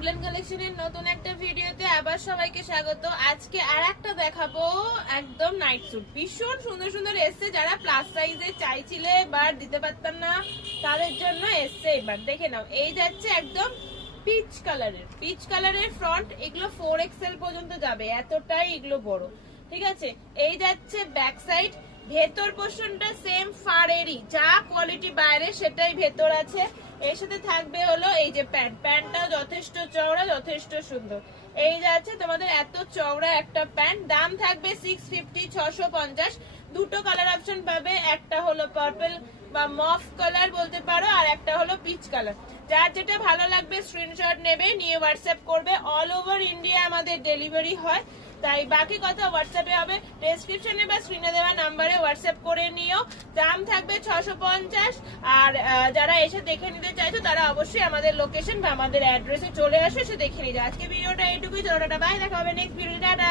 Woodland কালেকশনের নতুন একটা ভিডিওতে আবার সবাইকে স্বাগত। আজকে আর একটা দেখাবো একদম নাইট স্যুট, ভীষণ সুন্দর সুন্দর এসছে। যারা প্লাস সাইজে চাইছিলে বাট দিতে পারতাম না তাদের জন্য এসছে। এবার দেখে নাও, এই যাচ্ছে একদম পিচ কালারের ফ্রন্ট। এগুলো 4XL পর্যন্ত যাবে, এতটাই এগুলো বড়। ঠিক আছে, এই যাচ্ছে ব্যাক সাইড। ভেতর পোর্শনটা সেম ফারেরই, যা কোয়ালিটি বাইরে সেটাই ভেতর আছে। এর সাথে থাকবে হলো এই যে প্যান্টটাও যথেষ্ট চওড়া, যথেষ্ট সুন্দর। এই যাচ্ছে তোমাদের এত চওড়া একটা প্যান্ট। দাম থাকবে 650, 650। দুটো কালার অপশন পাবে, একটা হলো পার্পল বা মফ কালার বলতে পারো, আর একটা হলো পিচ কালার। যার যেটা ভালো লাগবে স্ক্রিনশট নেবে, নিয়ে হোয়াটসঅ্যাপ করবে। অল ওভার ইন্ডিয়া আমাদের ডেলিভারি হয়, তাই বাকি কথা হোয়াটসঅ্যাপে হবে। ডেসক্রিপশনে বা স্ক্রিনে দেওয়া নাম্বারে হোয়াটসঅ্যাপ করে নিও। দাম থাকবে 650। আর যারা এসে দেখে নিতে চাইছো তারা অবশ্যই আমাদের লোকেশন বা আমাদের অ্যাড্রেসে চলে আসো, এসে দেখে নিয়ে যাও। আজকে ভিডিওটা এইটুকুই, চলো টাটা, বাই, দেখা হবে নেক্সট ভিডিও, টাটা।